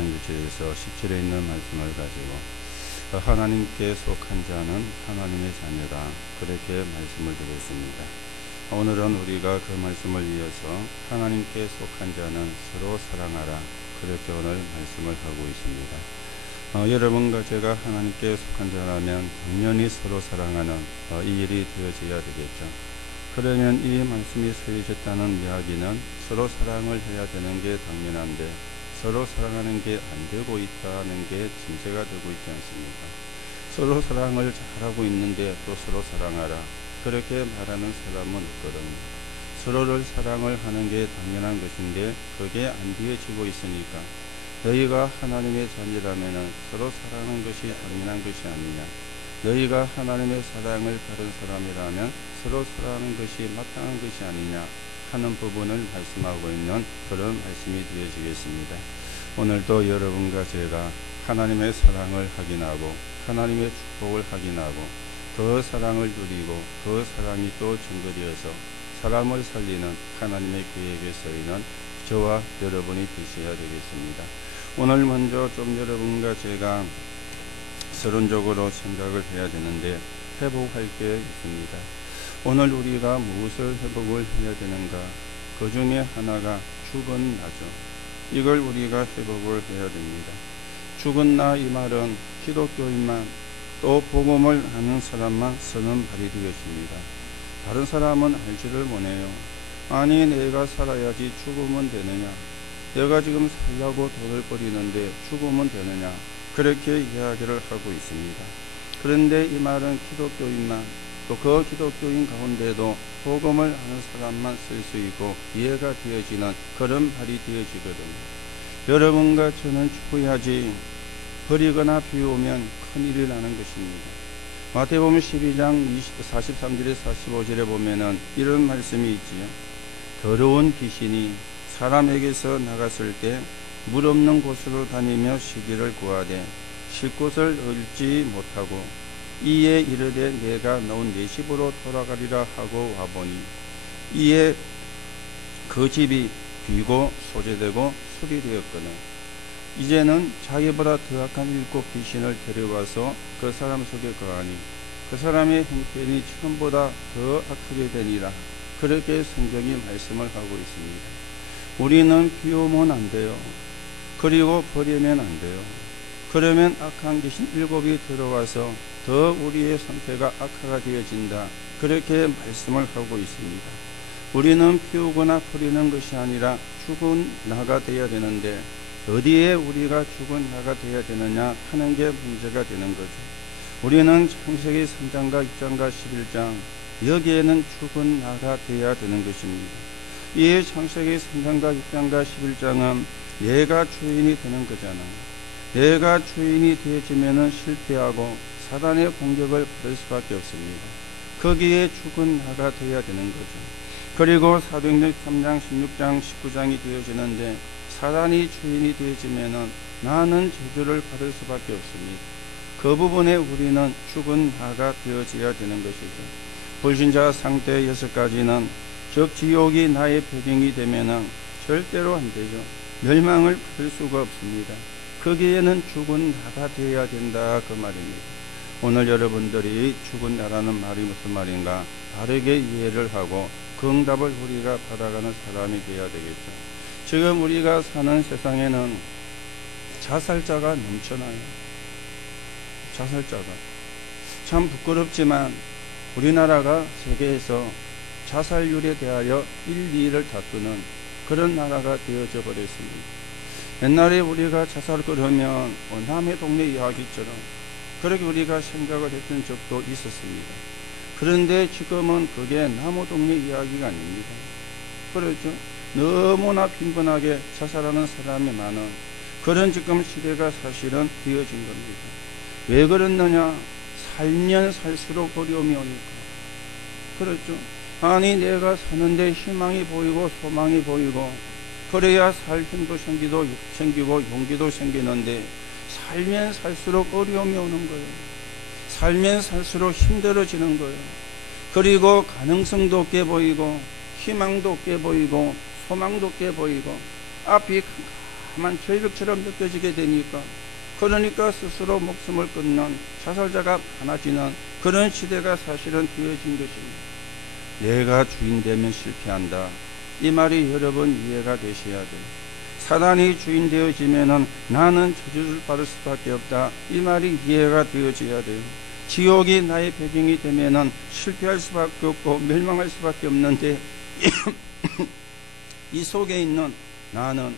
4장 1절에서 10절에 있는 말씀을 가지고 하나님께 속한 자는 하나님의 자녀라, 그렇게 말씀을 드렸습니다. 오늘은 우리가 그 말씀을 이어서 하나님께 속한 자는 서로 사랑하라, 그렇게 오늘 말씀을 하고 있습니다. 여러분과 제가 하나님께 속한 자라면 당연히 서로 사랑하는 이 일이 되어져야 되겠죠. 그러면 이 말씀이 설리셨다는 이야기는 서로 사랑을 해야 되는 게 당연한데 서로 사랑하는 게 안 되고 있다는 게 진짜가 되고 있지 않습니까? 서로 사랑을 잘하고 있는데 또 서로 사랑하라, 그렇게 말하는 사람은 없거든요. 서로를 사랑을 하는 게 당연한 것인데 그게 안 되어지고 있으니까 너희가 하나님의 자녀라면 서로 사랑하는 것이 당연한 것이 아니냐, 너희가 하나님의 사랑을 받은 사람이라면 서로 사랑하는 것이 마땅한 것이 아니냐 하는 부분을 말씀하고 있는 그런 말씀이 되어지겠습니다. 오늘도 여러분과 제가 하나님의 사랑을 확인하고 하나님의 축복을 확인하고 그 사랑을 누리고 그 사랑이 또 전거되어서 사람을 살리는 하나님의 계획에 서있는 저와 여러분이 되셔야 되겠습니다. 오늘 먼저 좀 여러분과 제가 서론적으로 생각을 해야 되는데 회복할 게 있습니다. 오늘 우리가 무엇을 회복을 해야 되는가? 그 중에 하나가 죽은 나죠. 이걸 우리가 회복을 해야 됩니다. 죽은 나, 이 말은 기독교인만 또 복음을 아는 사람만 쓰는 말이 되었습니다. 다른 사람은 알지를 못해요. 아니, 내가 살아야지 죽으면 되느냐, 내가 지금 살려고 돈을 버리는데 죽으면 되느냐, 그렇게 이야기를 하고 있습니다. 그런데 이 말은 기독교인만 또 그 기독교인 가운데도 복음을 아는 사람만 쓸 수 있고 이해가 되어지는 그런 말이 되어지거든요. 여러분과 저는 죽어야지 버리거나 비우면 큰일이 나는 것입니다. 마태복음 12장 43절에 45절에 보면은 이런 말씀이 있지요. 더러운 귀신이 사람에게서 나갔을 때 물 없는 곳으로 다니며 쉬기를 구하되 쉴 곳을 얻지 못하고 이에 이르되 내가 놓은 내 집으로 돌아가리라 하고 와보니 이에 그 집이 비고 소재되고 수리되었거늘 이제는 자기보다 더 악한 7 귀신을 데려와서 그 사람 속에 거하니 그 사람의 형편이 처음보다 더 악하게 되니라, 그렇게 성경이 말씀을 하고 있습니다. 우리는 비우면 안 돼요. 그리고 버리면 안 돼요. 그러면 악한 귀신 7이 들어와서 더 우리의 상태가 악화가 되어진다, 그렇게 말씀을 하고 있습니다. 우리는 피우거나 버리는 것이 아니라 죽은 나가 되어야 되는데 어디에 우리가 죽은 나가 되어야 되느냐 하는 게 문제가 되는 거죠. 우리는 창세기 3장과 2장과 11장 여기에는 죽은 나가 되어야 되는 것입니다. 이 창세기 3장과 6장과 11장은 내가 주인이 되는 거잖아요. 내가 주인이 되어지면은 실패하고 사단의 공격을 받을 수밖에 없습니다. 거기에 죽은 나가 되어야 되는 거죠. 그리고 사도행전 3장, 16장, 19장이 되어지는데 사단이 주인이 되어지면은 나는 저주를 받을 수밖에 없습니다. 그 부분에 우리는 죽은 나가 되어져야 되는 것이죠. 불신자 상태 6가지는 즉 지옥이 나의 배경이 되면은 절대로 안 되죠. 멸망을 받을 수가 없습니다. 거기에는 죽은 나가 되어야 된다, 그 말입니다. 오늘 여러분들이 죽은 나라는 말이 무슨 말인가 바르게 이해를 하고 그 응답을 우리가 받아가는 사람이 되어야 되겠죠. 지금 우리가 사는 세상에는 자살자가 넘쳐나요. 자살자가 참 부끄럽지만 우리나라가 세계에서 자살률에 대하여 1, 2위를 다투는 그런 나라가 되어져 버렸습니다. 옛날에 우리가 자살을 그러면 남의 동네 이야기처럼 그렇게 우리가 생각을 했던 적도 있었습니다. 그런데 지금은 그게 남의 동네 이야기가 아닙니다. 그렇죠? 너무나 빈번하게 자살하는 사람이 많은 그런 지금 시대가 사실은 되어진 겁니다. 왜 그렇느냐? 살면 살수록 어려움이 오니까. 그렇죠? 아니, 내가 사는데 희망이 보이고 소망이 보이고 그래야 살 힘도 생기고 용기도 생기는데 살면 살수록 어려움이 오는 거예요. 살면 살수록 힘들어지는 거예요. 그리고 가능성도 없게 보이고 희망도 없게 보이고 소망도 없게 보이고 앞이 다만 절벽처럼 느껴지게 되니까, 그러니까 스스로 목숨을 끊는 자살자가 많아지는 그런 시대가 사실은 되어진 것입니다. 내가 주인 되면 실패한다, 이 말이 여러분 이해가 되셔야 돼요. 사단이 주인 되어지면은 나는 저주를 받을 수밖에 없다, 이 말이 이해가 되어져야 돼요. 지옥이 나의 배경이 되면은 실패할 수밖에 없고 멸망할 수밖에 없는데 이 속에 있는 나는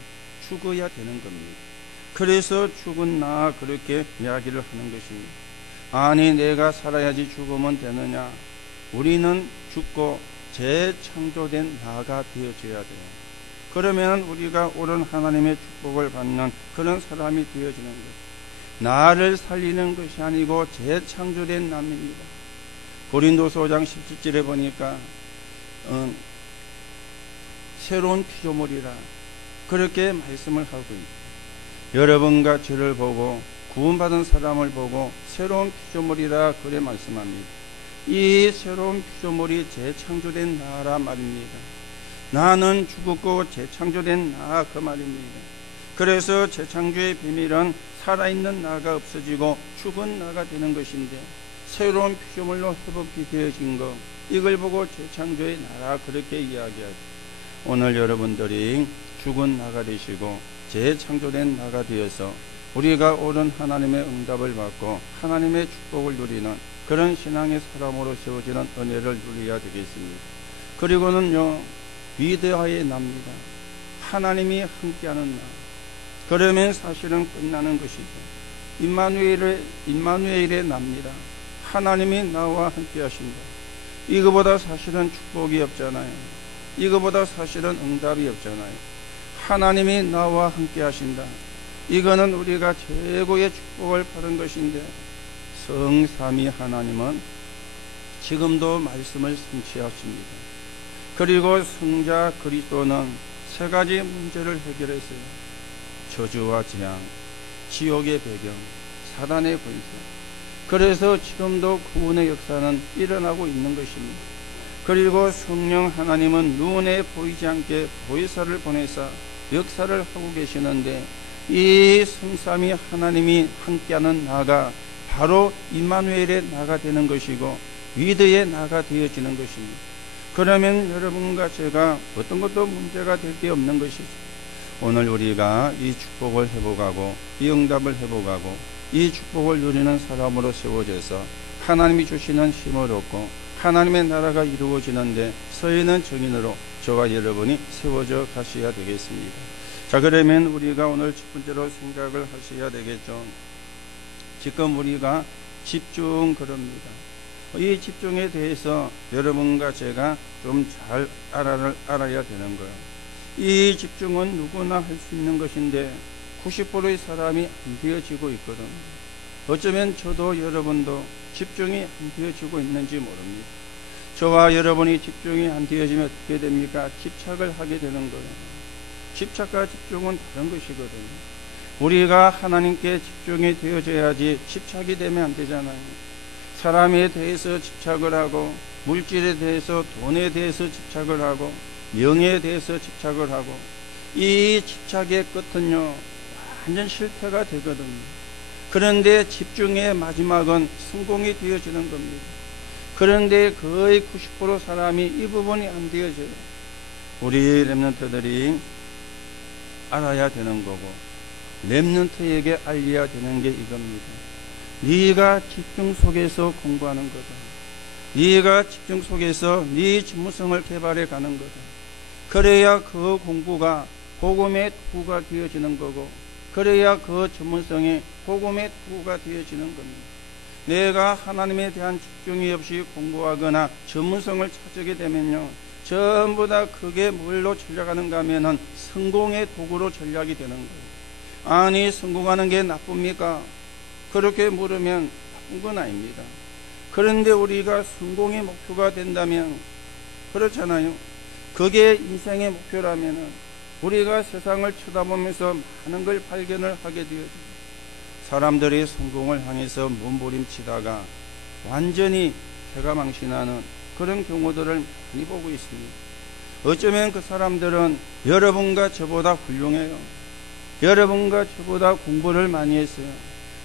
죽어야 되는 겁니다. 그래서 죽은 나 그렇게 이야기를 하는 것입니다. 아니 내가 살아야지 죽으면 되느냐? 우리는 죽고 재창조된 나가 되어져야 돼요. 그러면 우리가 옳은 하나님의 축복을 받는 그런 사람이 되어지는 거예요. 나를 살리는 것이 아니고 재창조된 남입니다. 고린도서 5장 17절에 보니까 새로운 피조물이라 그렇게 말씀을 하고 있습니다. 여러분과 저를 보고 구원받은 사람을 보고 새로운 피조물이라 그래 말씀합니다. 이 새로운 피조물이 재창조된 나라 말입니다. 나는 죽었고 재창조된 나 그 말입니다. 그래서 재창조의 비밀은 살아있는 나가 없어지고 죽은 나가 되는 것인데, 새로운 피조물로 회복이 되어진 것, 이걸 보고 재창조의 나라 그렇게 이야기하죠. 오늘 여러분들이 죽은 나가 되시고 재창조된 나가 되어서 우리가 옳은 하나님의 응답을 받고 하나님의 축복을 누리는 그런 신앙의 사람으로 세워지는 은혜를 누려야 되겠습니다. 그리고는요, 위대하게 납니다. 하나님이 함께하는 나. 그러면 사실은 끝나는 것이죠. 임마누엘의 납니다. 하나님이 나와 함께 하신다. 이거보다 사실은 축복이 없잖아요. 이거보다 사실은 응답이 없잖아요. 하나님이 나와 함께 하신다. 이거는 우리가 최고의 축복을 받은 것인데, 성삼위 하나님은 지금도 말씀을 성취하십니다. 그리고 성자 그리스도는 세 가지 문제를 해결했어요. 저주와 재앙, 지옥의 배경, 사단의 권세. 그래서 지금도 구원의 역사는 일어나고 있는 것입니다. 그리고 성령 하나님은 눈에 보이지 않게 보혜사를 보내사 역사를 하고 계시는데, 이 성삼위 하나님이 함께하는 나가 바로 임마누엘의 나가 되는 것이고 위대의 나가 되어지는 것입니다. 그러면 여러분과 제가 어떤 것도 문제가 될 게 없는 것이죠. 오늘 우리가 이 축복을 회복하고 이 응답을 회복하고 이 축복을 누리는 사람으로 세워져서 하나님이 주시는 힘을 얻고 하나님의 나라가 이루어지는데 서 있는 증인으로 저와 여러분이 세워져 가셔야 되겠습니다. 자, 그러면 우리가 오늘 첫 번째로 생각을 하셔야 되겠죠. 지금 우리가 집중 그럽니다. 이 집중에 대해서 여러분과 제가 좀 잘 알아야 되는 거예요. 이 집중은 누구나 할 수 있는 것인데 90%의 사람이 안 되어지고 있거든요. 어쩌면 저도 여러분도 집중이 안 되어지고 있는지 모릅니다. 저와 여러분이 집중이 안 되어지면 어떻게 됩니까? 집착을 하게 되는 거예요. 집착과 집중은 다른 것이거든요. 우리가 하나님께 집중이 되어져야지 집착이 되면 안 되잖아요. 사람에 대해서 집착을 하고 물질에 대해서 돈에 대해서 집착을 하고 명예에 대해서 집착을 하고 이 집착의 끝은요 완전 실패가 되거든요. 그런데 집중의 마지막은 성공이 되어지는 겁니다. 그런데 거의 90% 사람이 이 부분이 안 되어져요. 우리 렘넌트들이 알아야 되는 거고 렘넌트에게 알려야 되는 게 이겁니다. 네가 집중 속에서 공부하는 거다. 네가 집중 속에서 네 전문성을 개발해 가는 거다. 그래야 그 공부가 복음의 도구가 되어지는 거고, 그래야 그 전문성이 복음의 도구가 되어지는 겁니다. 내가 하나님에 대한 집중이 없이 공부하거나 전문성을 찾게 되면요, 전부 다 그게 뭘로 전략하는가 하면은 성공의 도구로 전략이 되는 거예요. 아니, 성공하는 게 나쁩니까? 그렇게 물으면 나쁜 건 아닙니다. 그런데 우리가 성공의 목표가 된다면, 그렇잖아요. 그게 인생의 목표라면은 우리가 세상을 쳐다보면서 많은 걸 발견을 하게 되어집니다. 사람들이 성공을 향해서 몸부림치다가 완전히 패가망신하는 그런 경우들을 많이 보고 있습니다. 어쩌면 그 사람들은 여러분과 저보다 훌륭해요. 여러분과 저보다 공부를 많이 했어요.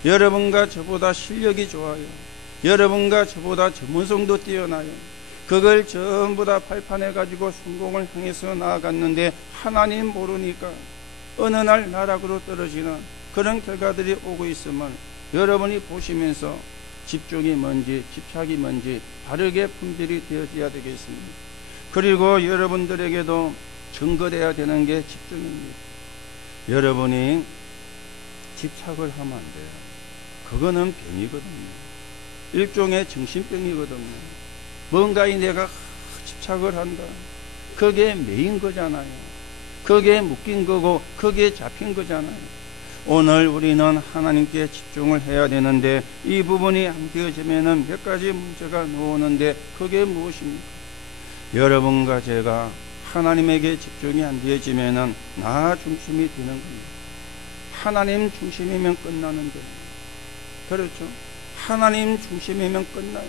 여러분과 저보다 실력이 좋아요. 여러분과 저보다 전문성도 뛰어나요. 그걸 전부 다 발판해 가지고 성공을 향해서 나아갔는데 하나님 모르니까 어느 날 나락으로 떨어지는 그런 결과들이 오고 있음을 여러분이 보시면서 집중이 뭔지 집착이 뭔지 바르게 분별이 되어져야 되겠습니다. 그리고 여러분들에게도 증거돼야 되는 게 집중입니다. 여러분이 집착을 하면 안 돼요. 그거는 병이거든요. 일종의 정신병이거든요. 뭔가에 내가 집착을 한다. 그게 매인 거잖아요. 그게 묶인 거고 그게 잡힌 거잖아요. 오늘 우리는 하나님께 집중을 해야 되는데 이 부분이 안 되어지면 몇 가지 문제가 나오는데 그게 무엇입니까? 여러분과 제가 하나님에게 집중이 안 되어지면 나 중심이 되는 겁니다. 하나님 중심이면 끝나는데, 그렇죠? 하나님 중심이면 끝나요.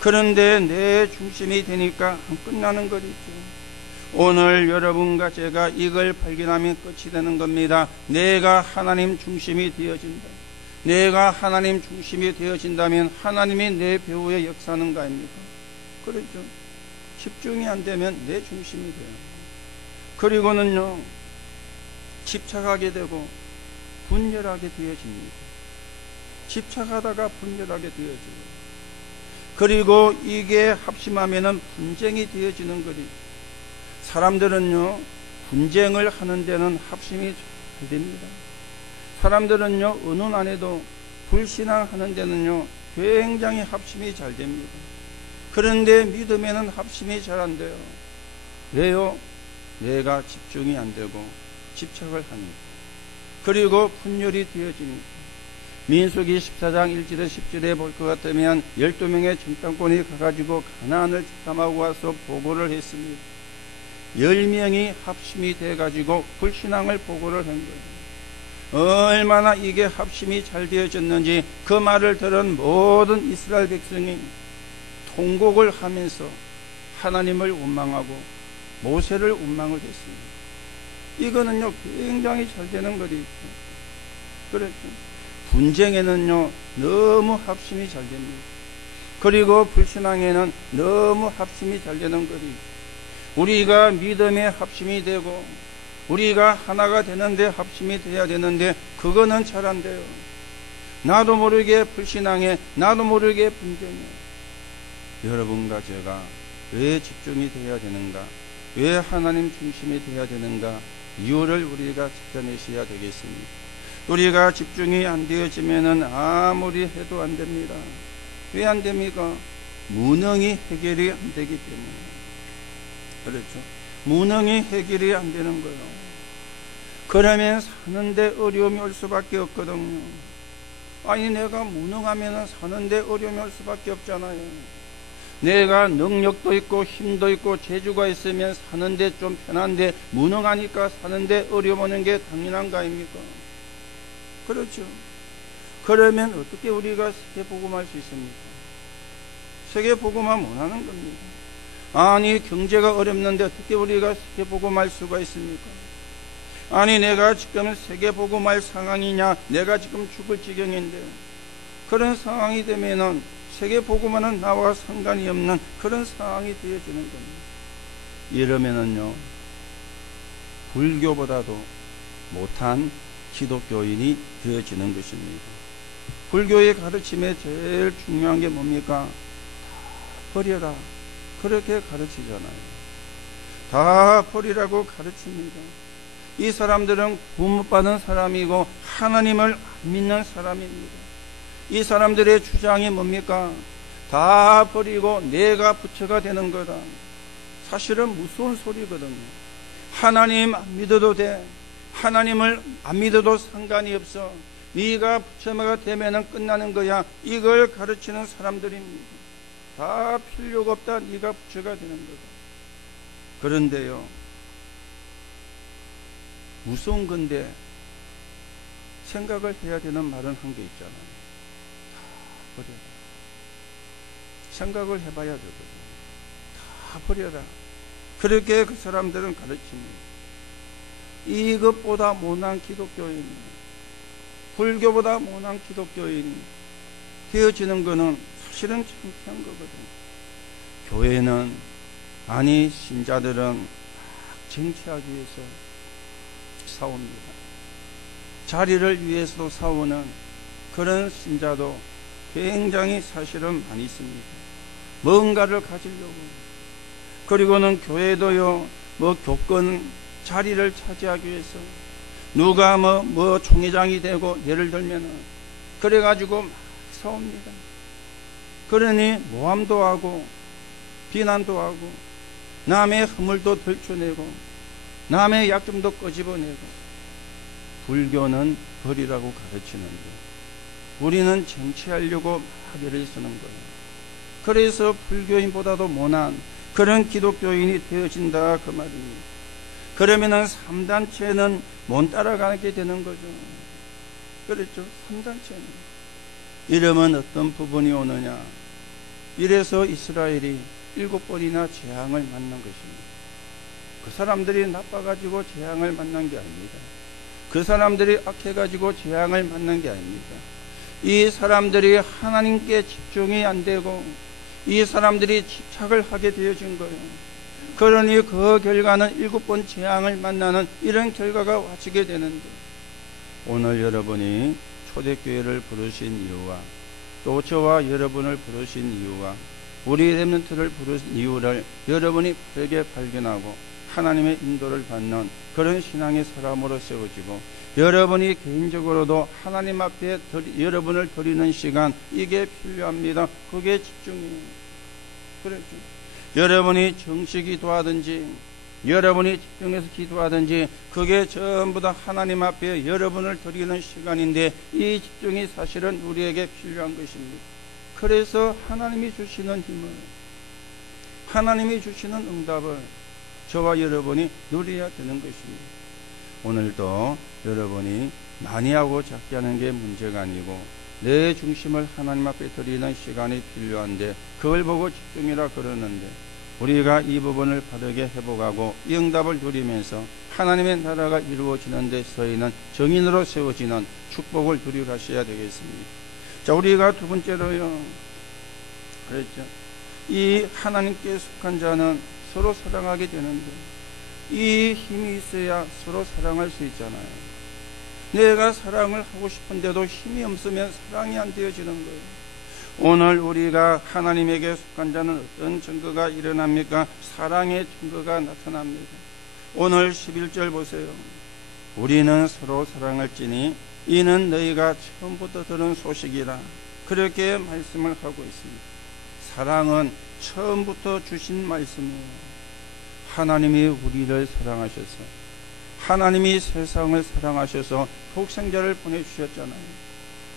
그런데 내 중심이 되니까 안 끝나는 거죠. 오늘 여러분과 제가 이걸 발견하면 끝이 되는 겁니다. 내가 하나님 중심이 되어진다. 내가 하나님 중심이 되어진다면 하나님이 내 배후에 역사하는 거 아닙니까? 그렇죠? 집중이 안 되면 내 중심이 돼요. 그리고는요, 집착하게 되고 분열하게 되어집니다. 집착하다가 분열하게 되어져요. 그리고 이게 합심하면은 분쟁이 되어지는 거리. 사람들은요, 분쟁을 하는 데는 합심이 잘 됩니다. 사람들은요, 의논 안 해도 불신앙하는 데는요, 굉장히 합심이 잘 됩니다. 그런데 믿음에는 합심이 잘 안 돼요. 왜요? 내가 집중이 안 되고 집착을 하니까. 그리고 분열이 되어지니까. 민수기 14장 1절에 10절에 볼 것 같으면 12명의 정탐꾼이 가가지고 가나안을 탐하고 와서 보고를 했습니다. 10명이 합심이 돼가지고 불신앙을 보고를 한 거예요. 얼마나 이게 합심이 잘 되어졌는지 그 말을 들은 모든 이스라엘 백성이 통곡을 하면서 하나님을 원망하고 모세를 원망을 했습니다. 이거는요, 굉장히 잘 되는 거죠. 그렇죠. 분쟁에는요, 너무 합심이 잘 됩니다. 그리고 불신앙에는 너무 합심이 잘 되는 거죠. 우리가 믿음에 합심이 되고 우리가 하나가 되는데 합심이 돼야 되는데 그거는 잘 안 돼요. 나도 모르게 불신앙에, 나도 모르게 분쟁에. 여러분과 제가 왜 집중이 돼야 되는가, 왜 하나님 중심이 돼야 되는가, 이유를 우리가 찾아내셔야 되겠습니다. 우리가 집중이 안 되어지면은 아무리 해도 안 됩니다. 왜 안 됩니까? 무능이 해결이 안 되기 때문에. 그렇죠. 무능이 해결이 안 되는 거예요. 그러면 사는데 어려움이 올 수밖에 없거든요. 아니, 내가 무능하면 사는데 어려움이 올 수밖에 없잖아요. 내가 능력도 있고 힘도 있고 재주가 있으면 사는데 좀 편한데 무능하니까 사는데 어려움 오는 게 당연한 거 아닙니까? 그렇죠. 그러면 어떻게 우리가 세계복음할 수 있습니까? 세계복음만 못하는 겁니다. 아니, 경제가 어렵는데 어떻게 우리가 세계복음할 수가 있습니까? 아니, 내가 지금 세계복음할 상황이냐, 내가 지금 죽을 지경인데 그런 상황이 되면은 세계복음하는 나와 상관이 없는 그런 상황이 되어지는 겁니다. 이러면은요, 불교보다도 못한 기독교인이 되어지는 것입니다. 불교의 가르침에 제일 중요한 게 뭡니까? 다 버려라. 그렇게 가르치잖아요. 다 버리라고 가르칩니다. 이 사람들은 구원받은 사람이고 하나님을 안 믿는 사람입니다. 이 사람들의 주장이 뭡니까? 다 버리고 내가 부처가 되는 거다. 사실은 무서운 소리거든요. 하나님 안 믿어도 돼. 하나님을 안 믿어도 상관이 없어. 네가 부처가 되면 끝나는 거야. 이걸 가르치는 사람들입니다. 다 필요가 없다. 네가 부처가 되는 거다. 그런데요, 무서운 건데 생각을 해야 되는 말은 한 게 있잖아요. 다 버려라. 생각을 해봐야 되거든요. 다 버려라. 그렇게 그 사람들은 가르칩니다. 이것보다 못난 기독교인, 불교보다 못난 기독교인 되어지는 것은 사실은 창피한 거거든. 교회는, 아니 신자들은 막 쟁취하기 위해서 싸웁니다. 자리를 위해서도 싸우는 그런 신자도 굉장히 사실은 많이 있습니다. 뭔가를 가지려고. 그리고는 교회도요, 교권 자리를 차지하기 위해서 누가 총회장이 되고 예를 들면은 그래가지고 막 싸웁니다. 그러니 모함도 하고 비난도 하고 남의 허물도 들춰내고 남의 약점도 끄집어내고. 불교는 버리라고 가르치는데 우리는 쟁취하려고 막 애를 쓰는 거예요. 그래서 불교인보다도 못난 그런 기독교인이 되어진다 그 말입니다. 그러면은 3단체는 못 따라가게 되는 거죠. 그렇죠? 3단체는. 이러면 어떤 부분이 오느냐. 이래서 이스라엘이 7번이나 재앙을 만난 것입니다. 그 사람들이 나빠가지고 재앙을 만난 게 아닙니다. 그 사람들이 악해가지고 재앙을 만난 게 아닙니다. 이 사람들이 하나님께 집중이 안 되고 이 사람들이 집착을 하게 되어진 거예요. 그러니 그 결과는 7번 재앙을 만나는 이런 결과가 와지게 되는데, 오늘 여러분이 초대교회를 부르신 이유와 또 저와 여러분을 부르신 이유와 우리 렘넌트를 부르신 이유를 여러분이 되게 발견하고 하나님의 인도를 받는 그런 신앙의 사람으로 세워지고, 여러분이 개인적으로도 하나님 앞에 여러분을 드리는 시간, 이게 필요합니다. 그게 집중이에요. 그렇죠. 여러분이 정식 기도하든지 여러분이 집중해서 기도하든지 그게 전부 다 하나님 앞에 여러분을 드리는 시간인데, 이 집중이 사실은 우리에게 필요한 것입니다. 그래서 하나님이 주시는 힘을, 하나님이 주시는 응답을 저와 여러분이 누려야 되는 것입니다. 오늘도 여러분이 많이 하고 작게 하는 게 문제가 아니고 내 중심을 하나님 앞에 드리는 시간이 필요한데, 그걸 보고 집중이라 그러는데, 우리가 이 부분을 바르게 회복하고 이 응답을 누리면서 하나님의 나라가 이루어지는 데 서있는 정인으로 세워지는 축복을 누려가셔야 되겠습니다. 자, 우리가 두 번째로요, 그랬죠. 이 하나님께 속한 자는 서로 사랑하게 되는데, 이 힘이 있어야 서로 사랑할 수 있잖아요. 내가 사랑을 하고 싶은데도 힘이 없으면 사랑이 안 되어지는 거예요. 오늘 우리가 하나님에게 속한 자는 어떤 증거가 일어납니까? 사랑의 증거가 나타납니다. 오늘 11절 보세요. 우리는 서로 사랑할지니 이는 너희가 처음부터 들은 소식이라, 그렇게 말씀을 하고 있습니다. 사랑은 처음부터 주신 말씀이에요. 하나님이 우리를 사랑하셔서, 하나님이 세상을 사랑하셔서 독생자를 보내주셨잖아요.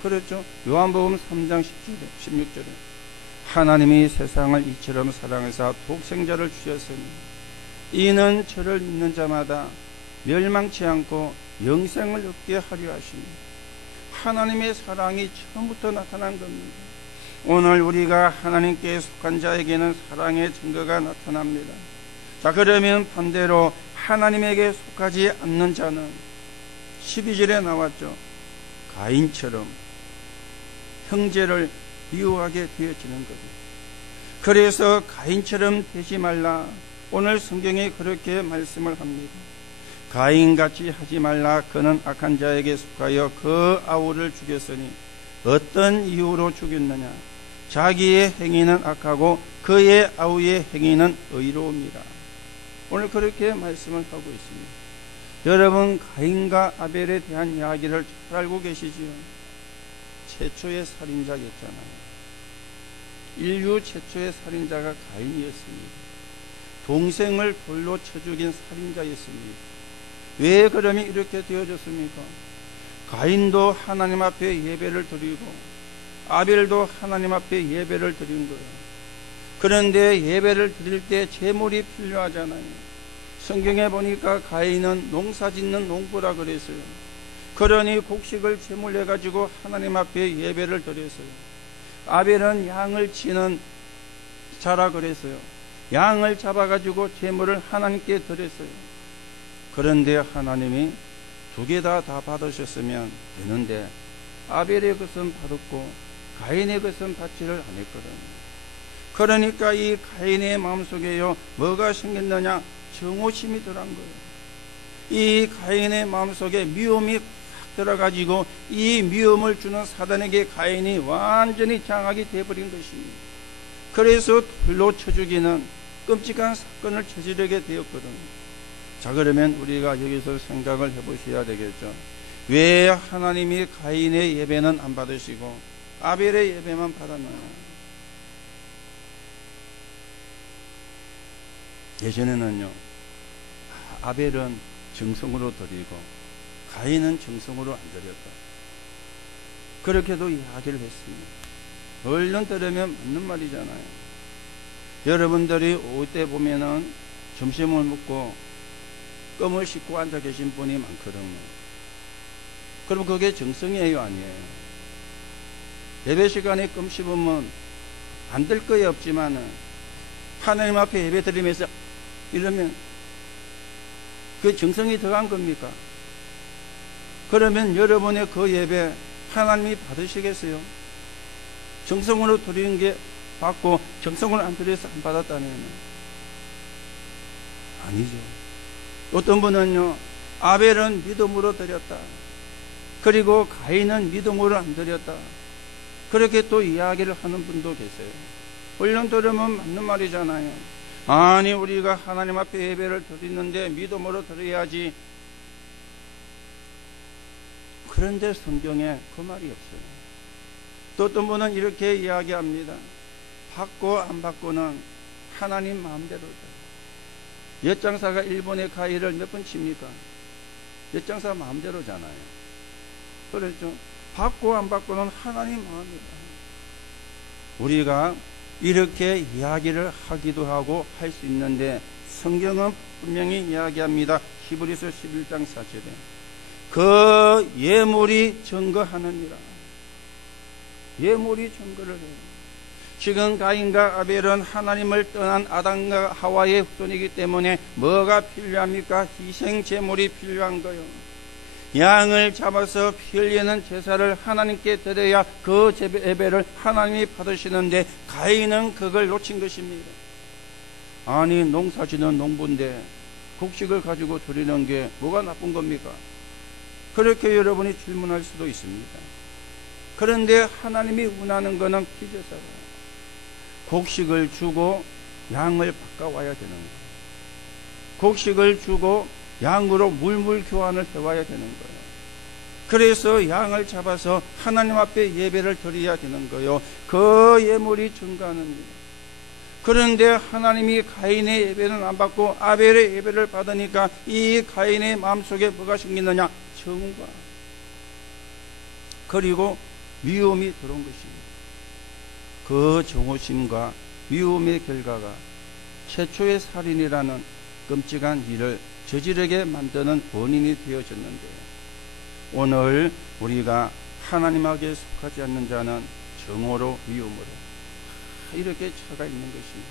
그렇죠? 요한복음 3장 16절에 하나님이 세상을 이처럼 사랑해서 독생자를 주셨으니 이는 저를 믿는 자마다 멸망치 않고 영생을 얻게 하려 하십니다. 하나님의 사랑이 처음부터 나타난 겁니다. 오늘 우리가 하나님께 속한 자에게는 사랑의 증거가 나타납니다. 자, 그러면 반대로 하나님에게 속하지 않는 자는 12절에 나왔죠. 가인처럼 형제를 미워하게 되어지는 겁니다. 그래서 가인처럼 되지 말라. 오늘 성경이 그렇게 말씀을 합니다. 가인같이 하지 말라. 그는 악한 자에게 속하여 그 아우를 죽였으니 어떤 이유로 죽였느냐? 자기의 행위는 악하고 그의 아우의 행위는 의로웁니다. 오늘 그렇게 말씀을 하고 있습니다. 여러분, 가인과 아벨에 대한 이야기를 잘 알고 계시지요? 최초의 살인자였잖아요. 인류 최초의 살인자가 가인이었습니다. 동생을 돌로 쳐 죽인 살인자였습니다. 왜 그러면 이렇게 되어졌습니까? 가인도 하나님 앞에 예배를 드리고 아벨도 하나님 앞에 예배를 드린 거예요. 그런데 예배를 드릴 때 제물이 필요하잖아요. 성경에 보니까 가인은 농사 짓는 농부라 그랬어요. 그러니 곡식을 제물해 가지고 하나님 앞에 예배를 드렸어요. 아벨은 양을 치는 자라 그랬어요. 양을 잡아 가지고 제물을 하나님께 드렸어요. 그런데 하나님이 두 개 다 받으셨으면 되는데 아벨의 것은 받았고 가인의 것은 받지를 않았거든요. 그러니까 이 가인의 마음속에요 뭐가 생겼느냐? 정오심이 들어간 거예요. 이 가인의 마음속에 미움이 확 들어가지고 이 미움을 주는 사단에게 가인이 완전히 장악이 되어버린 것입니다. 그래서 돌로 쳐 죽이는 끔찍한 사건을 저지르게 되었거든요. 자, 그러면 우리가 여기서 생각을 해보셔야 되겠죠. 왜 하나님이 가인의 예배는 안 받으시고 아벨의 예배만 받았느냐? 예전에는요, 아벨은 정성으로 드리고 가인은 정성으로 안 드렸다. 그렇게도 이야기를 했습니다. 얼른 들으면 맞는 말이잖아요. 여러분들이 올 때 보면은 점심을 먹고 껌을 씹고 앉아 계신 분이 많거든요. 그럼 그게 정성이에요, 아니에요? 예배 시간에 껌 씹으면 안 될 거에 없지만은 하나님 앞에 예배 드리면서 이러면 그 정성이 더한 겁니까? 그러면 여러분의 그 예배 하나님이 받으시겠어요? 정성으로 드리는 게 받고 정성으로 안 드려서 안 받았다면 아니죠. 어떤 분은요, 아벨은 믿음으로 드렸다. 그리고 가인은 믿음으로 안 드렸다. 그렇게 또 이야기를 하는 분도 계세요. 얼른 들으면 맞는 말이잖아요. 아니, 우리가 하나님 앞에 예배를 드리는데 믿음으로 드려야지. 그런데 성경에 그 말이 없어요. 또 어떤 분은 이렇게 이야기합니다. 받고 안 받고는 하나님 마음대로다. 엿장사가 일본의 가위를 몇 번 칩니까? 엿장사 마음대로잖아요. 그렇죠? 받고 안 받고는 하나님 마음이다. 우리가 이렇게 이야기를 하기도 하고 할 수 있는데 성경은 분명히 이야기합니다. 히브리서 11장 4절에 그 예물이 증거하느니라. 예물이 증거를 해요. 지금 가인과 아벨은 하나님을 떠난 아담과 하와의 후손이기 때문에 뭐가 필요합니까? 희생 제물이 필요한 거예요. 양을 잡아서 피 흘리는 제사를 하나님께 드려야 그 예배를 하나님이 받으시는데 가인은 그걸 놓친 것입니다. 아니, 농사지는 농부인데 곡식을 가지고 드리는 게 뭐가 나쁜 겁니까? 그렇게 여러분이 질문할 수도 있습니다. 그런데 하나님이 원하는 것은 피제사예요. 곡식을 주고 양을 바꿔와야 되는 거예요. 곡식을 주고 양으로 물물 교환을 해와야 되는 거예요. 그래서 양을 잡아서 하나님 앞에 예배를 드려야 되는 거예요. 그 예물이 증거하는 일. 그런데 하나님이 가인의 예배는 안 받고 아벨의 예배를 받으니까 이 가인의 마음속에 뭐가 생기느냐? 정과 그리고 미움이 들어온 것입니다. 그 정오심과 미움의 결과가 최초의 살인이라는 끔찍한 일을 저지르게 만드는 원인이 되어졌는데요. 오늘 우리가 하나님에게 속하지 않는 자는 정오로 미움으로 이렇게 차가 있는 것입니다.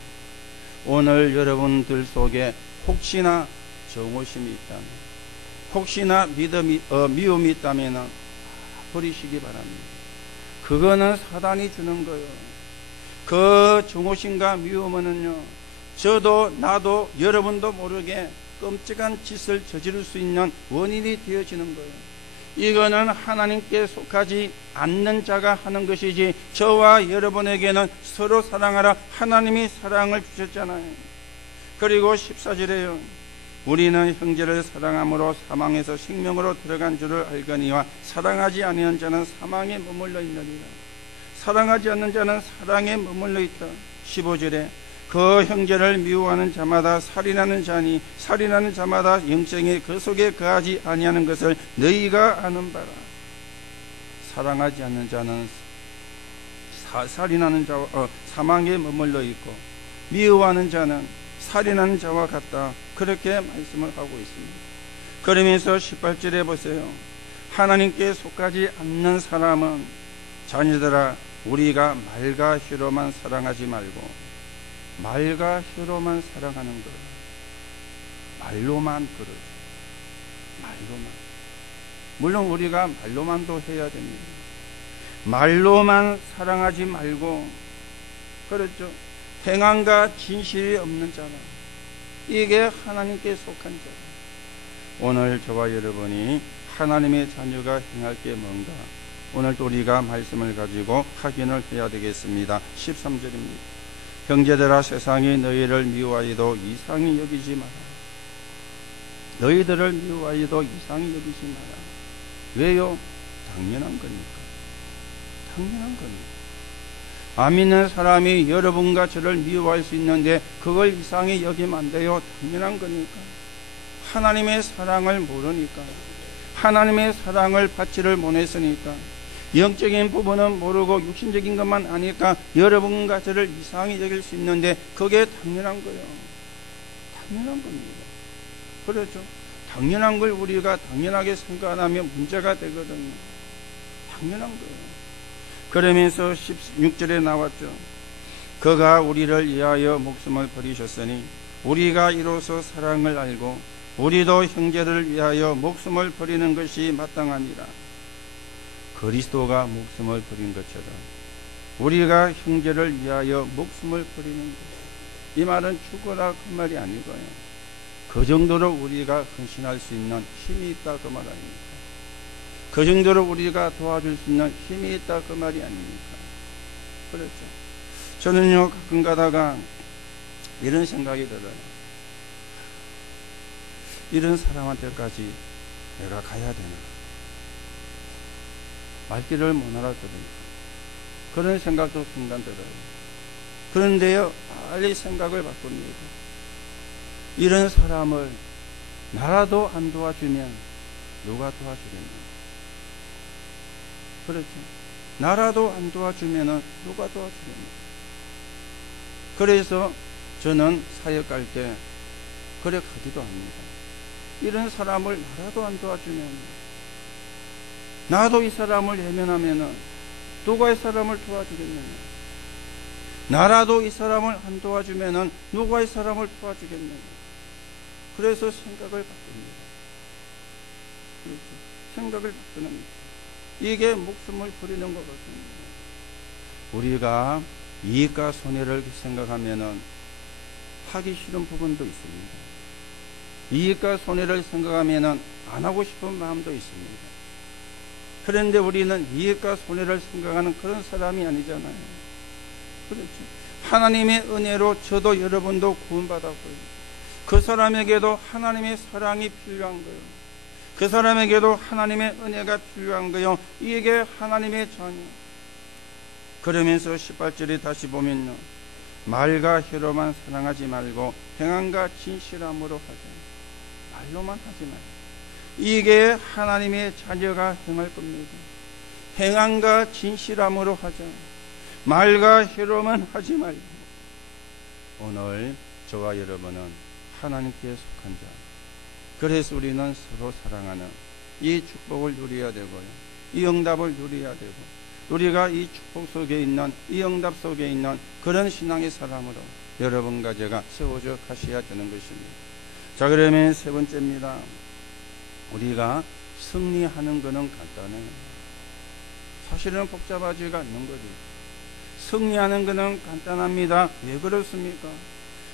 오늘 여러분들 속에 혹시나 정오심이 있다면, 혹시나 미움이 있다면 버리시기 바랍니다. 그거는 사단이 주는 거예요. 그 정오심과 미움은요, 저도 나도 여러분도 모르게 끔찍한 짓을 저지를 수 있는 원인이 되어지는 거예요. 이거는 하나님께 속하지 않는 자가 하는 것이지 저와 여러분에게는 서로 사랑하라 하나님이 사랑을 주셨잖아요. 그리고 14절에요. 우리는 형제를 사랑함으로 사망에서 생명으로 들어간 줄을 알거니와 사랑하지 아니하는 자는 사망에 머물러 있느니라. 사랑하지 않는 자는 사랑에 머물러 있다. 15절에 그 형제를 미워하는 자마다 살인하는 자니 살인하는 자마다 영생이 그 속에 거하지 아니하는 것을 너희가 아는 바라. 사랑하지 않는 자는 살인하는 자와 사망에 머물러 있고 미워하는 자는 살인하는 자와 같다. 그렇게 말씀을 하고 있습니다. 그러면서 18절에 보세요. 하나님께 속하지 않는 사람은 자녀들아 우리가 말과 혀로만 사랑하지 말고 말과 혀로만 사랑하는 것, 말로만 그러죠. 말로만. 물론 우리가 말로만도 해야 됩니다. 말로만 사랑하지 말고, 그렇죠, 행함과 진실이 없는 자라. 이게 하나님께 속한 자라. 오늘 저와 여러분이 하나님의 자녀가 행할 게 뭔가, 오늘 또 우리가 말씀을 가지고 확인을 해야 되겠습니다. 13절입니다. 형제들아, 세상이 너희를 미워하여도 이상히 여기지 마라. 너희들을 미워하여도 이상히 여기지 마라. 왜요? 당연한 거니까. 당연한 거니까. 안 믿는 사람이 여러분과 저를 미워할 수 있는데 그걸 이상히 여기면 안 돼요. 당연한 거니까. 하나님의 사랑을 모르니까. 하나님의 사랑을 받지를 못했으니까. 영적인 부분은 모르고 육신적인 것만 아니까 여러분과 저를 이상히 여길 수 있는데 그게 당연한 거예요. 당연한 겁니다. 그렇죠? 당연한 걸 우리가 당연하게 생각하면 문제가 되거든요. 당연한 거예요. 그러면서 16절에 나왔죠. 그가 우리를 위하여 목숨을 버리셨으니 우리가 이로써 사랑을 알고 우리도 형제를 위하여 목숨을 버리는 것이 마땅하니라. 그리스도가 목숨을 버린 것처럼 우리가 형제를 위하여 목숨을 버리는 것. 이 말은 죽어라 그 말이 아니고요. 그 정도로 우리가 헌신할 수 있는 힘이 있다 그 말 아닙니까? 그 정도로 우리가 도와줄 수 있는 힘이 있다 그 말이 아닙니까? 그렇죠. 저는요 가끔 가다가 이런 생각이 들어요. 이런 사람한테까지 내가 가야 되나? 말귀를 못 알아들으니까 그런 생각도 순간 들어요. 그런데요 빨리 생각을 바꿉니다. 이런 사람을 나라도 안 도와주면 누가 도와주겠나? 그렇죠. 나라도 안 도와주면 누가 도와주겠나? 그래서 저는 사역 갈 때 그래 가기도 합니다. 이런 사람을 나라도 안 도와주면, 나도 이 사람을 외면하면 누가 이 사람을 도와주겠느냐? 나라도 이 사람을 안 도와주면 누가 이 사람을 도와주겠느냐? 그래서 생각을 바꿉니다. 그렇죠. 생각을 바꾸는 거죠. 이게 목숨을 버리는 것 같습니다. 우리가 이익과 손해를 생각하면 하기 싫은 부분도 있습니다. 이익과 손해를 생각하면 안 하고 싶은 마음도 있습니다. 그런데 우리는 이익과 손해를 생각하는 그런 사람이 아니잖아요. 그렇죠. 하나님의 은혜로 저도 여러분도 구원받았고요. 그 사람에게도 하나님의 사랑이 필요한 거예요. 그 사람에게도 하나님의 은혜가 필요한 거예요. 이게 하나님의 자녀. 그러면서 18절에 다시 보면요, 말과 혀로만 사랑하지 말고 행함과 진실함으로 하자. 말로만 하지 말고. 이게 하나님의 자녀가 행할 겁니다. 행함과 진실함으로 하자. 말과 혀로만 하지 말고. 오늘 저와 여러분은 하나님께 속한 자. 그래서 우리는 서로 사랑하는 이 축복을 누려야 되고요, 이 응답을 누려야 되고, 우리가 이 축복 속에 있는, 이 응답 속에 있는 그런 신앙의 사람으로 여러분과 제가 세워져 가셔야 되는 것입니다. 자, 그러면 세 번째입니다. 우리가 승리하는 것은 간단해요. 사실은 복잡하지가 않는 거죠. 승리하는 것은 간단합니다. 왜 그렇습니까?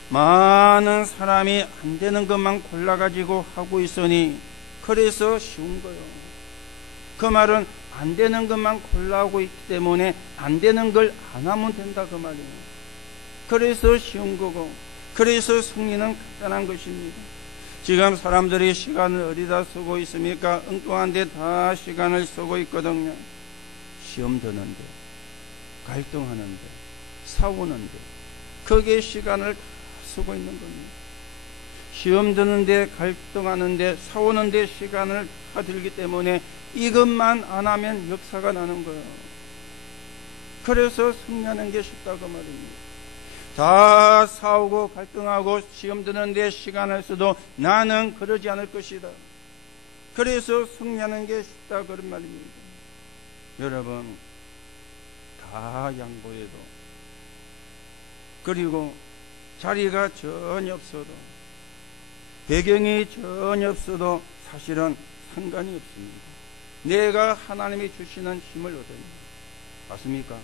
많은 사람이 안 되는 것만 골라가지고 하고 있으니 그래서 쉬운 거예요. 그 말은 안 되는 것만 골라하고 있기 때문에 안 되는 걸 안 하면 된다 그 말이에요. 그래서 쉬운 거고, 그래서 승리는 간단한 것입니다. 지금 사람들이 시간을 어디다 쓰고 있습니까? 엉뚱한 데 다 시간을 쓰고 있거든요. 시험 드는데, 갈등하는데, 싸우는데, 거기에 시간을 쓰고 있는 겁니다. 시험 드는데, 갈등하는데, 싸우는데 시간을 다 들기 때문에 이것만 안 하면 역사가 나는 거예요. 그래서 승리하는 게 쉽다고 말입니다. 다 싸우고 갈등하고 시험 드는데 시간을 써도 나는 그러지 않을 것이다. 그래서 승리하는 게 쉽다 그런 말입니다. 여러분, 다 양보해도, 그리고 자리가 전혀 없어도, 배경이 전혀 없어도 사실은 상관이 없습니다. 내가 하나님이 주시는 힘을 얻으면, 맞습니까?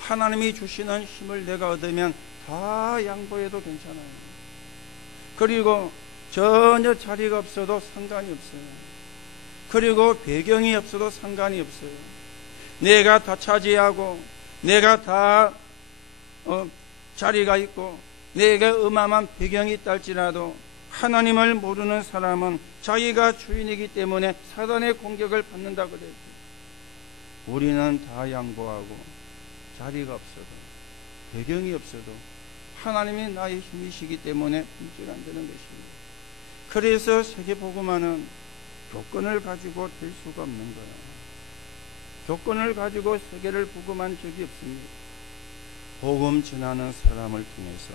하나님이 주시는 힘을 내가 얻으면 다 양보해도 괜찮아요. 그리고 전혀 자리가 없어도 상관이 없어요. 그리고 배경이 없어도 상관이 없어요. 내가 다 차지하고 내가 다 자리가 있고 내가 어마어마한 배경이 있다 할지라도 하나님을 모르는 사람은 자기가 주인이기 때문에 사단의 공격을 받는다 그랬죠. 우리는 다 양보하고 자리가 없어도 배경이 없어도 하나님이 나의 힘이시기 때문에 문제가 안 되는 것입니다. 그래서 세계복음화는 교권을 가지고 될 수가 없는 거예요. 교권을 가지고 세계를 복음한 적이 없습니다. 복음 전하는 사람을 통해서,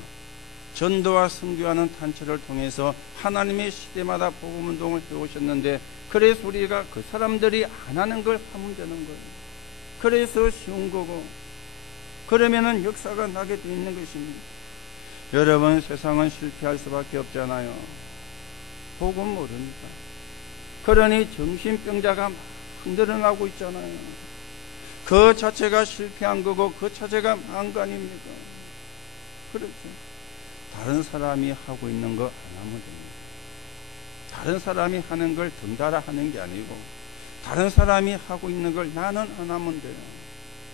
전도와 선교하는 단체를 통해서 하나님의 시대마다 복음운동을 해오셨는데, 그래서 우리가 그 사람들이 안 하는 걸 하면 되는 거예요. 그래서 쉬운 거고, 그러면은 역사가 나게 돼 있는 것입니다. 여러분, 세상은 실패할 수밖에 없잖아요. 복음 모르니까. 그러니 정신병자가 막 늘어나고 있잖아요. 그 자체가 실패한 거고 그 자체가 망한 거 아닙니까? 그렇죠. 다른 사람이 하고 있는 거 안 하면 됩니다. 다른 사람이 하는 걸 덩달아 하는 게 아니고 다른 사람이 하고 있는 걸 나는 안 하면 돼요.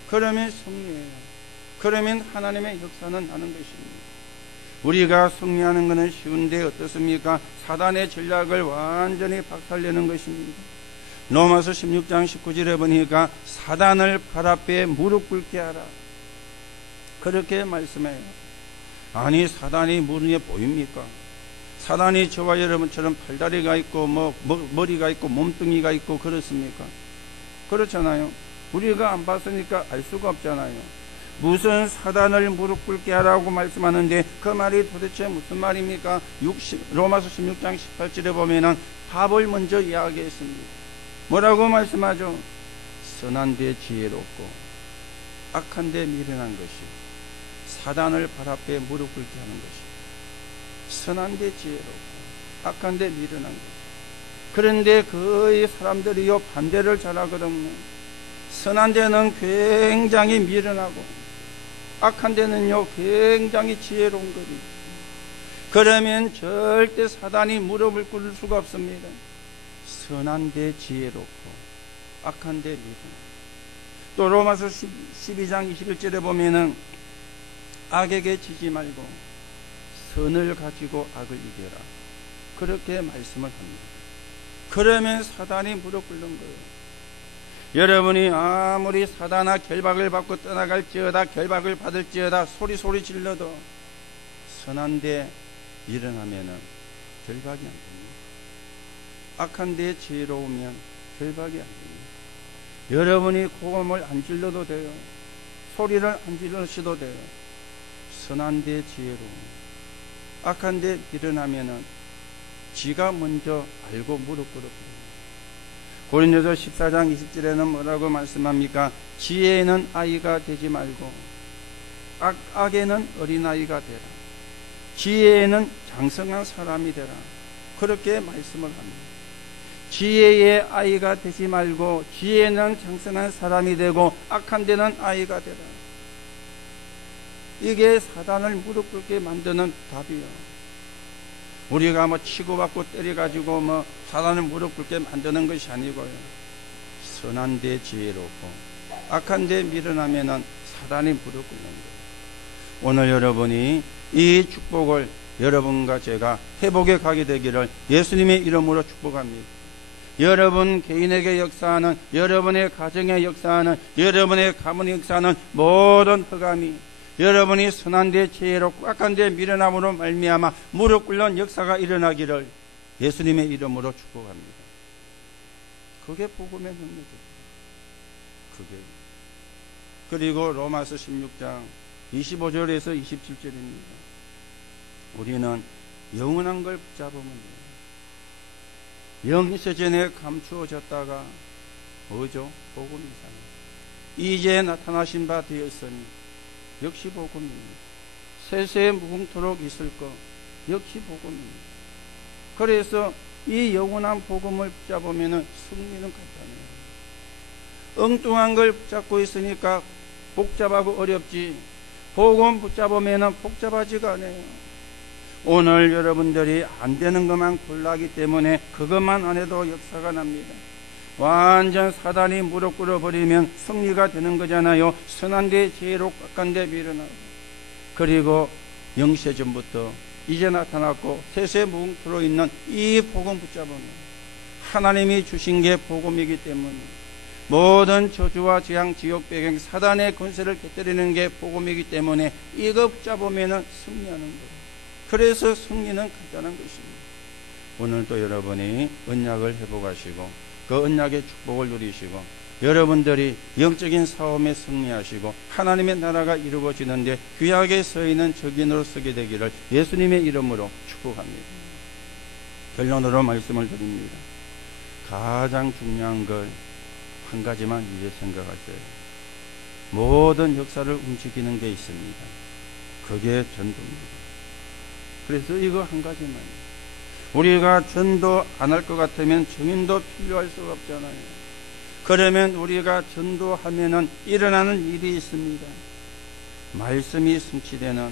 그러면 승리해요. 그러면 하나님의 역사는 나는 것입니다. 우리가 승리하는 것은 쉬운데 어떻습니까? 사단의 전략을 완전히 박살내는 것입니다. 로마서 16장 19절에 보니까 사단을 발 앞에 무릎 꿇게 하라, 그렇게 말씀해요. 아니, 사단이 무릎에 보입니까? 사단이 저와 여러분처럼 팔다리가 있고 머리가 있고 몸뚱이가 있고 그렇습니까? 그렇잖아요. 우리가 안 봤으니까 알 수가 없잖아요. 무슨 사단을 무릎 꿇게 하라고 말씀하는데 그 말이 도대체 무슨 말입니까? 로마서 16장 18절에 보면은 답을 먼저 이야기했습니다. 뭐라고 말씀하죠? 선한 데 지혜롭고 악한 데 미련한 것이 사단을 발 앞에 무릎 꿇게 하는 것이, 선한 데 지혜롭고 악한 데 미련한 것. 그런데 거의 사람들이요 반대를 잘하거든요. 선한 데는 굉장히 미련하고 악한 데는요 굉장히 지혜로운 거지. 그러면 절대 사단이 무릎을 꿇을 수가 없습니다. 선한 데 지혜롭고 악한 데 미련하고. 또 로마서 12장 21절에 보면은 악에게 지지 말고 선을 가지고 악을 이겨라, 그렇게 말씀을 합니다. 그러면 사단이 무릎 꿇는 거예요. 여러분이 아무리 사단아 결박을 받고 떠나갈지어다, 결박을 받을지어다 소리 질러도 선한데 일어나면은 결박이 안 됩니다. 악한데 지혜로우면 결박이 안 됩니다. 여러분이 고음을 안 질러도 돼요. 소리를 안 질러셔도 돼요. 선한데 지혜로움, 악한데 일어나면은 지가 먼저 알고 무릎 꿇어버려요. 고린도서 14장 20절에는 뭐라고 말씀합니까? 지혜에는 아이가 되지 말고 악에는 어린아이가 되라. 지혜에는 장성한 사람이 되라. 그렇게 말씀을 합니다. 지혜의 아이가 되지 말고 지혜는 장성한 사람이 되고 악한 데는 아이가 되라. 이게 사단을 무릎 꿇게 만드는 답이요. 우리가 치고받고 때려가지고 사단을 무릎 꿇게 만드는 것이 아니고요. 선한 데 지혜롭고 악한 데 미련하면은 사단이 무릎 꿇는 거예요. 오늘 여러분이 이 축복을 여러분과 제가 회복에 가게 되기를 예수님의 이름으로 축복합니다. 여러분 개인에게 역사하는, 여러분의 가정에 역사하는, 여러분의 가문에 역사하는 모든 흑암이 여러분이 선한 데 지혜롭고 악한 데 미련함으로 말미암아 무릎 꿇는 역사가 일어나기를 예수님의 이름으로 축복합니다. 그게 복음의 능력이에요. 그게. 그리고 로마서 16장 25절에서 27절입니다. 우리는 영원한 걸 붙잡으면 돼요. 영세전에 감추어졌다가 뭐죠? 복음이잖아요. 이제 나타나신 바 되었으니 역시 복음입니다. 세세 무궁토록 있을 것 역시 복음입니다. 그래서 이 영원한 복음을 붙잡으면 승리는 간단해요. 엉뚱한 걸 붙잡고 있으니까 복잡하고 어렵지, 복음 붙잡으면 복잡하지가 않아요. 오늘 여러분들이 안 되는 것만 골라하기 때문에 그것만 안 해도 역사가 납니다. 완전 사단이 무릎 꿇어버리면 승리가 되는 거잖아요. 선한데 죄로 깎한데 밀어나고, 그리고 영세전부터 이제 나타났고 세세 뭉틀어 있는 이 복음 붙잡으면 하나님이 주신 게 복음이기 때문에 모든 저주와 재앙, 지옥 배경, 사단의 권세를 깨뜨리는 게 복음이기 때문에 이거 붙잡으면 승리하는 거예요. 그래서 승리는 간단한 것입니다. 오늘도 여러분이 언약을 회복하시고 그 언약의 축복을 누리시고 여러분들이 영적인 싸움에 승리하시고 하나님의 나라가 이루어지는데 귀하게 서있는 적인으로 서게 되기를 예수님의 이름으로 축복합니다. 결론으로 말씀을 드립니다. 가장 중요한 걸 한 가지만 이제 생각하세요. 모든 역사를 움직이는 게 있습니다. 그게 전도입니다. 그래서 이거 한 가지만, 우리가 전도 안 할 것 같으면 증인도 필요할 수가 없잖아요. 그러면 우리가 전도하면은 일어나는 일이 있습니다. 말씀이 성취되는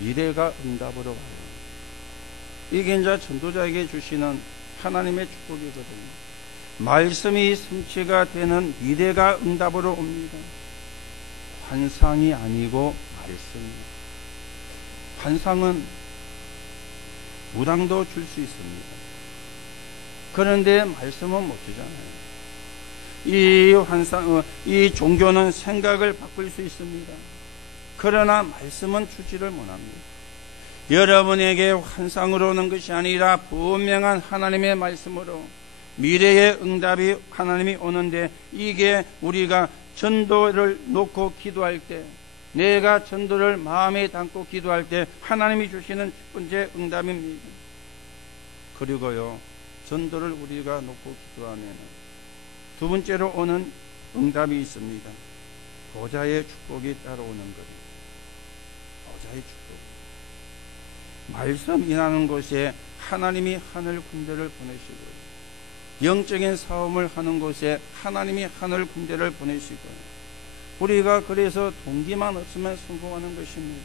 미래가 응답으로 와요. 이게 이제 전도자에게 주시는 하나님의 축복이거든요. 말씀이 성취가 되는 미래가 응답으로 옵니다. 환상이 아니고 말씀입니다. 환상은 무당도 줄 수 있습니다. 그런데 말씀은 못 주잖아요. 이 종교는 생각을 바꿀 수 있습니다. 그러나 말씀은 주지를 못합니다. 여러분에게 환상으로 오는 것이 아니라 분명한 하나님의 말씀으로 미래의 응답이 하나님이 오는데, 이게 우리가 전도를 놓고 기도할 때, 내가 전도를 마음에 담고 기도할 때 하나님이 주시는 첫 번째 응답입니다. 그리고요, 전도를 우리가 놓고 기도하면 두 번째로 오는 응답이 있습니다. 보좌의 축복이 따라오는 거예요. 보좌의 축복. 말씀 일하는 곳에 하나님이 하늘 군대를 보내시고, 영적인 싸움을 하는 곳에 하나님이 하늘 군대를 보내시고, 우리가 그래서 동기만 없으면 성공하는 것입니다.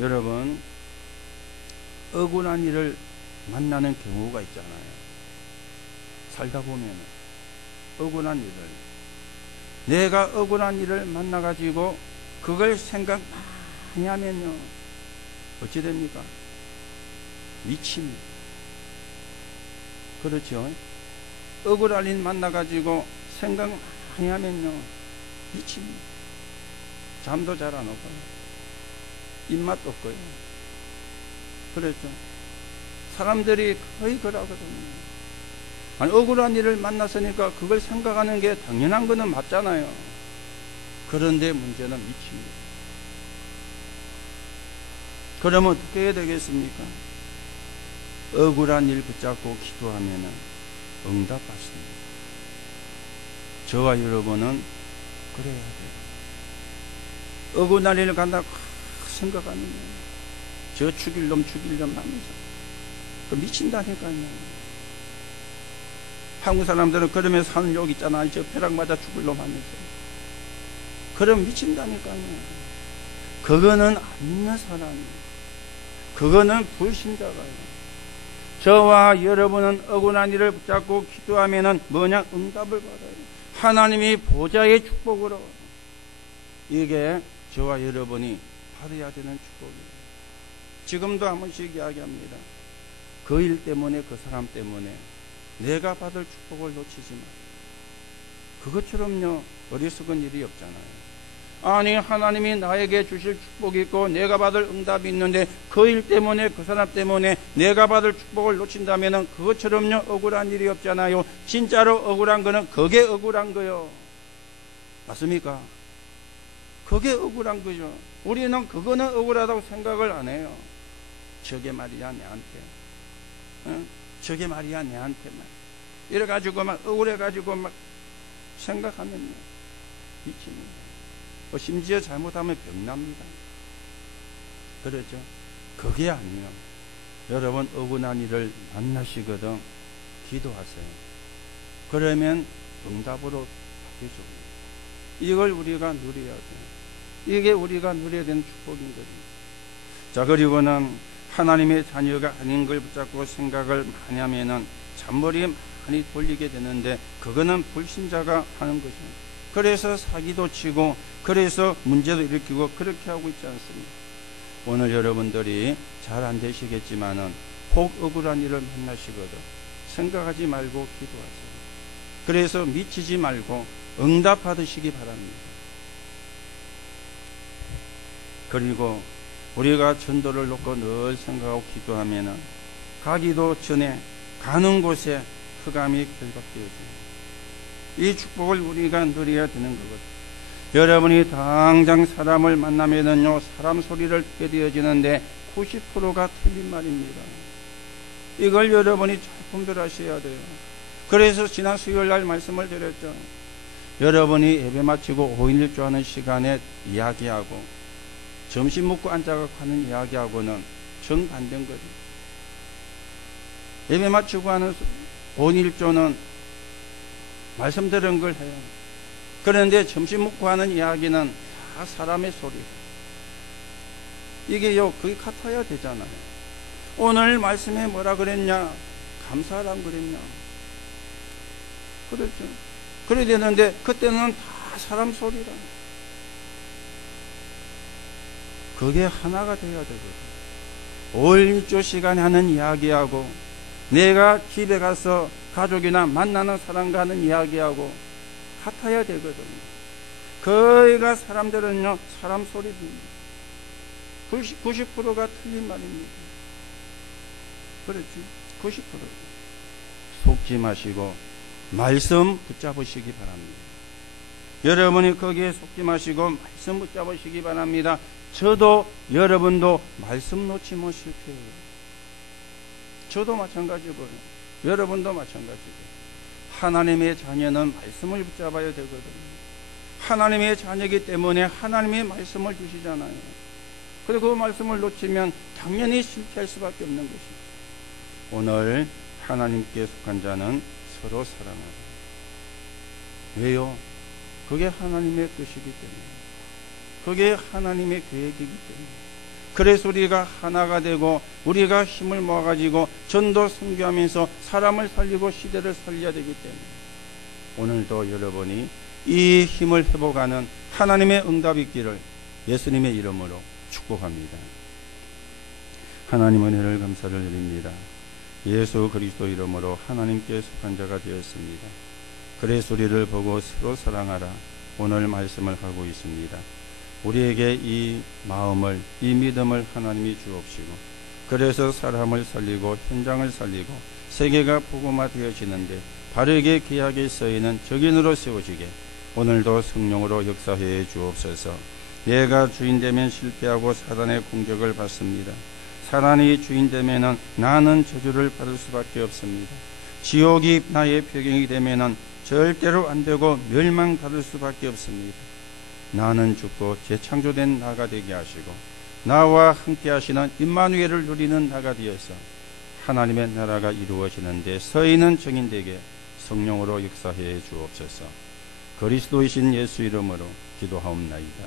여러분, 억울한 일을 만나는 경우가 있잖아요. 살다 보면 억울한 일을, 내가 억울한 일을 만나가지고 그걸 생각 많이 하면요, 어찌 됩니까? 미칩니다. 그렇죠? 억울한 일 만나가지고 생각 많이 하면요, 미칩니다. 잠도 잘 안 오고요, 입맛도 없고요. 그렇죠? 사람들이 거의 그러거든요. 아니, 억울한 일을 만났으니까 그걸 생각하는 게 당연한 거는 맞잖아요. 그런데 문제는 미칩니다. 그러면 어떻게 해야 되겠습니까? 억울한 일 붙잡고 기도하면 응답 받습니다. 저와 여러분은 그래야 돼요. 억울한 일을 간다고 생각하는 거예요. 저 죽일 놈 하면서. 그 미친다니까요. 한국 사람들은 그러면서 하는 욕 있잖아요. 저 벼락 맞아 죽을 놈 하면서. 그럼 미친다니까요. 그거는 안 믿는 사람이에요. 그거는 불신자가요. 저와 여러분은 억울한 일을 붙잡고 기도하면은 뭐냐? 응답을 받아요. 하나님이 보좌의 축복으로. 이게 저와 여러분이 받아야 되는 축복이에요. 지금도 한 번씩 이야기합니다. 그 일 때문에, 그 사람 때문에 내가 받을 축복을 놓치지 마. 그것처럼요, 어리석은 일이 없잖아요. 아니, 하나님이 나에게 주실 축복이 있고 내가 받을 응답이 있는데 그 일 때문에, 그 사람 때문에 내가 받을 축복을 놓친다면 그것처럼요, 억울한 일이 없잖아요. 진짜로 억울한 거는 그게 억울한 거요. 맞습니까? 그게 억울한 거죠. 우리는 그거는 억울하다고 생각을 안 해요. 저게 말이야 내한테, 응? 저게 말이야 내한테 말 이래가지고 막 억울해가지고 막 생각하면요, 미칩니다. 심지어 잘못하면 병납니다. 그렇죠? 그게 아니에요. 여러분 억울한 일을 만나시거든 기도하세요. 그러면 응답으로 바뀌죠. 이걸 우리가 누려야 돼요. 이게 우리가 누려야 되는 축복인 거죠. 자, 그리고는 하나님의 자녀가 아닌 걸 붙잡고 생각을 많이 하면은 잔머리 많이 돌리게 되는데 그거는 불신자가 하는 것입니다. 그래서 사기도 치고 그래서 문제도 일으키고 그렇게 하고 있지 않습니다. 오늘 여러분들이 잘 안 되시겠지만은 혹 억울한 일을 만나시거든 생각하지 말고 기도하세요. 그래서 미치지 말고 응답 받으시기 바랍니다. 그리고 우리가 전도를 놓고 늘 생각하고 기도하면은 가기도 전에 가는 곳에 흑암이 결박되어져요. 이 축복을 우리가 누려야 되는 거거든요. 여러분이 당장 사람을 만나면은요, 사람 소리를 듣게 되어지는데 90%가 틀린 말입니다. 이걸 여러분이 잘 분별하셔야 돼요. 그래서 지난 수요일 날 말씀을 드렸죠. 여러분이 예배 마치고 5일 1조 하는 시간에 이야기하고 점심 먹고 앉아서 하는 이야기하고는 정반대인 거죠. 예배 마치고 하는 5일 1조는 말씀 들은 걸 해요. 그런데 점심 먹고 하는 이야기는 다 사람의 소리예요. 이게요, 그게 같아야 되잖아요. 오늘 말씀에 뭐라 그랬냐? 감사하라고 그랬냐? 그랬죠. 그래야 되는데, 그때는 다 사람 소리라. 그게 하나가 돼야 되거든요. 5일 1조 시간에 하는 이야기하고, 내가 집에 가서 가족이나 만나는 사람과 하는 이야기하고, 같아야 되거든요. 거의가 사람들은요, 사람 소리 듣습니다. 90%가 틀린 말입니다. 그렇지? 90%. 속지 마시고, 말씀 붙잡으시기 바랍니다. 여러분이 거기에 속지 마시고, 말씀 붙잡으시기 바랍니다. 저도, 여러분도 말씀 놓치면 실패해요. 저도 마찬가지고요. 여러분도 마찬가지고요. 하나님의 자녀는 말씀을 붙잡아야 되거든요. 하나님의 자녀이기 때문에 하나님의 말씀을 주시잖아요. 그리고 그 말씀을 놓치면 당연히 실패할 수밖에 없는 것입니다. 오늘 하나님께 속한 자는 서로 사랑하라. 왜요? 그게 하나님의 뜻이기 때문에. 그게 하나님의 계획이기 때문에. 그래서 우리가 하나가 되고 우리가 힘을 모아가지고 전도 선교하면서 사람을 살리고 시대를 살려야 되기 때문에 오늘도 여러분이 이 힘을 회복하는 하나님의 응답이 있기를 예수님의 이름으로 축복합니다. 하나님 은혜를 감사를 드립니다. 예수 그리스도 이름으로 하나님께 속한 자가 되었습니다. 그래서 우리를 보고 서로 사랑하라 오늘 말씀을 하고 있습니다. 우리에게 이 마음을 이 믿음을 하나님이 주옵시고 그래서 사람을 살리고 현장을 살리고 세계가 복음화 되어지는데 바르게 귀하게 쓰이는 적인으로 세워지게 오늘도 성령으로 역사해 주옵소서. 내가 주인 되면 실패하고 사단의 공격을 받습니다. 사단이 주인 되면은 나는 저주를 받을 수밖에 없습니다. 지옥이 나의 배경이 되면은 절대로 안 되고 멸망받을 수밖에 없습니다. 나는 죽고 재창조된 나가 되게 하시고 나와 함께 하시는 임마누엘을 누리는 나가 되어서 하나님의 나라가 이루어지는데 서있는 증인되게 성령으로 역사해 주옵소서. 그리스도이신 예수 이름으로 기도하옵나이다.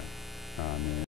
아멘.